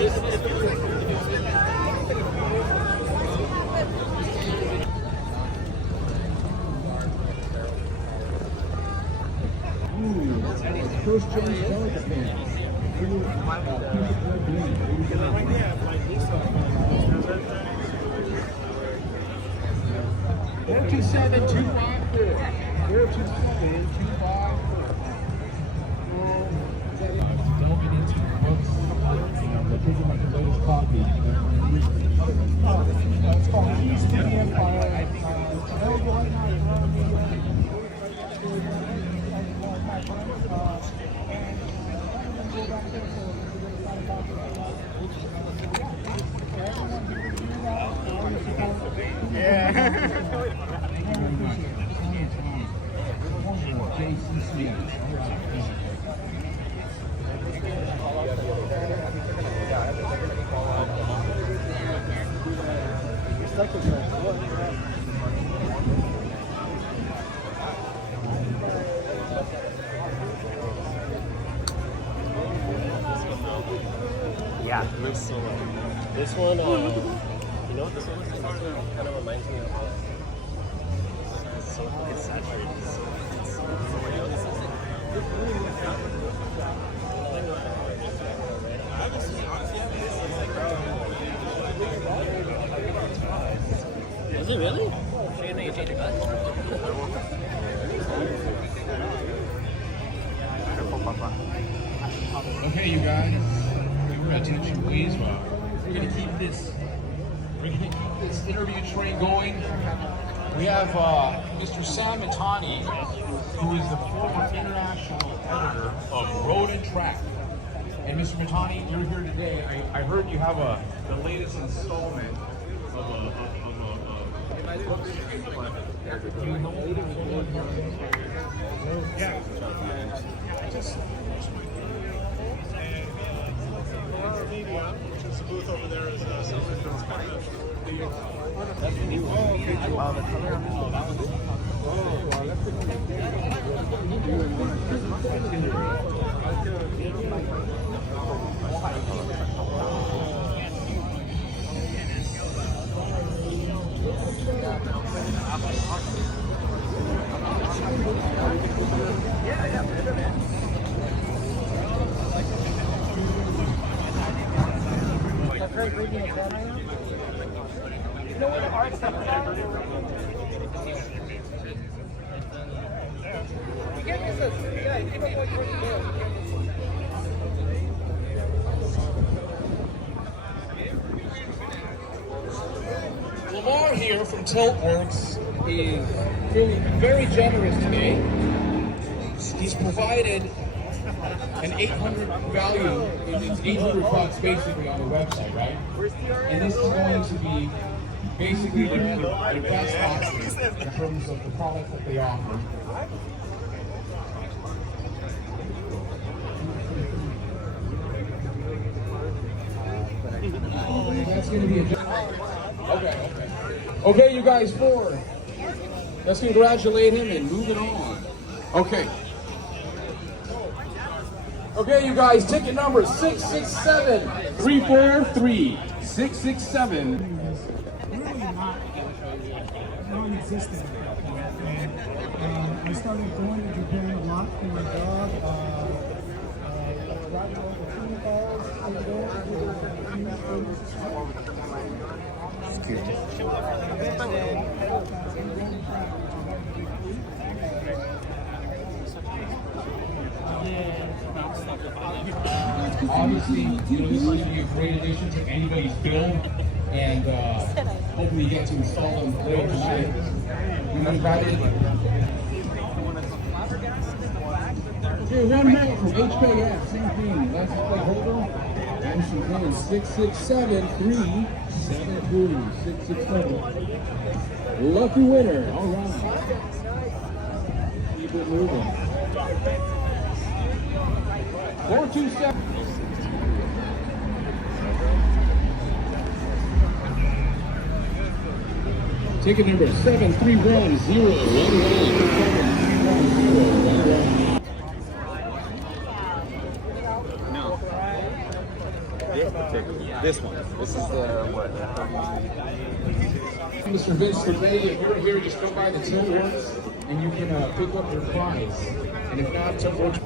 First gen Delta fan. 427-254. 427-254. Delving into the books, we're picking up the latest copy. It's called Keys to the Empire. Jccs. Yeah, this solo. This one, you know what this one is? This one kind of reminds me of it's so fucking saturated. It's so is it really? Okay, you guys. Attention, please. We're gonna keep this interview train going. We have Mr. Sam Matani, who is the former international editor of Road and Track. And Mr. Matani, you're here today. I heard you have the latest installment of a yeah. Just the booth over there is something that's kind of the You know where the art stuff is at? You can't miss us. Yeah, you keep on going towards the door. Lamar here from Tiltworks is feeling very generous today. He's provided an 800 value, it's $800 basically on the website, right? And this is going to be basically the best option in terms of the products that they offer. That's going to be a okay, you guys, 4. Let's congratulate him and move it on. Okay, you guys, ticket number 667-343. 667. really not non-existent at that point. And I started going to Japan a lot for my job. Riding over 20 cars over there. Excuse me. Obviously, this is going to be a great addition to anybody's build, and hopefully you get to install them later tonight. Okay, one more from HKF, same thing. That's the plate holder. And she's in 667-373. Lucky winner. All right. Keep it moving. 427. Ticket number 731-011. No. This This one. This is the what? Mr. Vince Lemay, if you're here, just come by the Tiltworks and you can pick up your prize. And if not, Tiltworks.